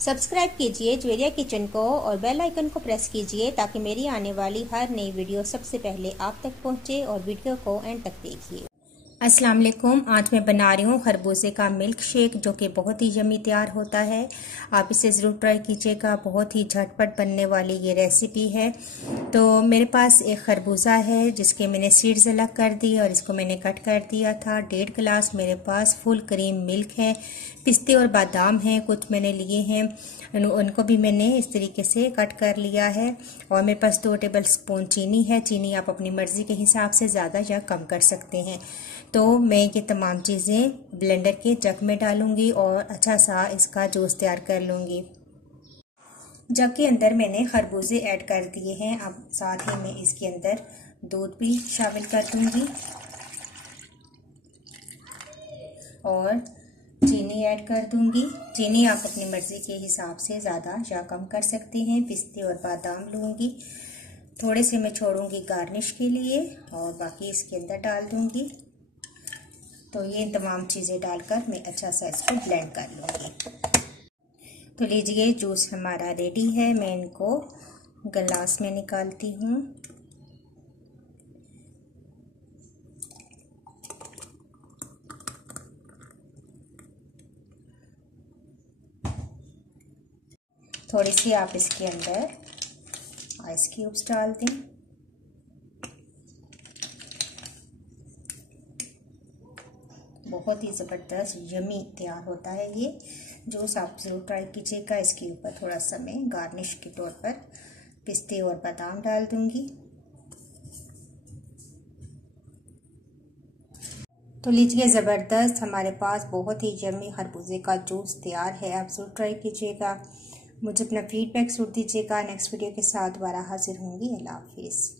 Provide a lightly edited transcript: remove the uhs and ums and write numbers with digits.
Subscribe कीजिए Javeria kitchen को और बेल आइकन को प्रेस कीजिए ताकि मेरी आने वाली हर नई वीडियो सबसे पहले आप तक पहुंचे और वीडियो को एंड तक देखिए। अस्सलाम वालेकुम। आज मैं बना रही हूँ खरबूजे का मिल्क शेक, जो कि बहुत ही यम्मी तैयार होता है। आप इसे ज़रूर ट्राई कीजिएगा। बहुत ही झटपट बनने वाली ये रेसिपी है। तो मेरे पास एक खरबूजा है जिसके मैंने सीड्स अलग कर दी और इसको मैंने कट कर दिया था। 1.5 गिलास मेरे पास फुल क्रीम मिल्क है। पिस्ते और बादाम हैं कुछ मैंने लिए हैं, उनको भी मैंने इस तरीके से कट कर लिया है। और मेरे पास 2 टेबल स्पून चीनी है। चीनी आप अपनी मर्ज़ी के हिसाब से ज़्यादा या कम कर सकते हैं। तो मैं ये तमाम चीज़ें ब्लेंडर के जग में डालूंगी और अच्छा सा इसका जूस तैयार कर लूँगी। जग के अंदर मैंने खरबूजे ऐड कर दिए हैं। अब साथ ही मैं इसके अंदर दूध भी शामिल कर दूँगी और चीनी ऐड कर दूँगी। चीनी आप अपनी मर्ज़ी के हिसाब से ज़्यादा या कम कर सकते हैं। पिस्ते और बादाम लूँगी, थोड़े से मैं छोड़ूंगी गार्निश के लिए और बाकी इसके अंदर डाल दूँगी। तो ये तमाम चीज़ें डालकर मैं अच्छा सा इसको ब्लेंड कर लूँगी। तो लीजिए जूस हमारा रेडी है। मैं इनको गिलास में निकालती हूँ। थोड़ी सी आप इसके अंदर आइस क्यूब्स डाल दें। बहुत ही ज़बरदस्त यमी तैयार होता है ये जूस। आप ज़रूर ट्राई कीजिएगा। इसके ऊपर थोड़ा सा मैं गार्निश के तौर पर पिस्ते और बादाम डाल दूंगी। तो लीजिए ज़बरदस्त हमारे पास बहुत ही यमी खरबूजे का जूस तैयार है। आप ज़रूर ट्राई कीजिएगा। मुझे अपना फीडबैक ज़रूर दीजिएगा। नेक्स्ट वीडियो के साथ दोबारा हाजिर होंगी। अल्लाह हाफिज़।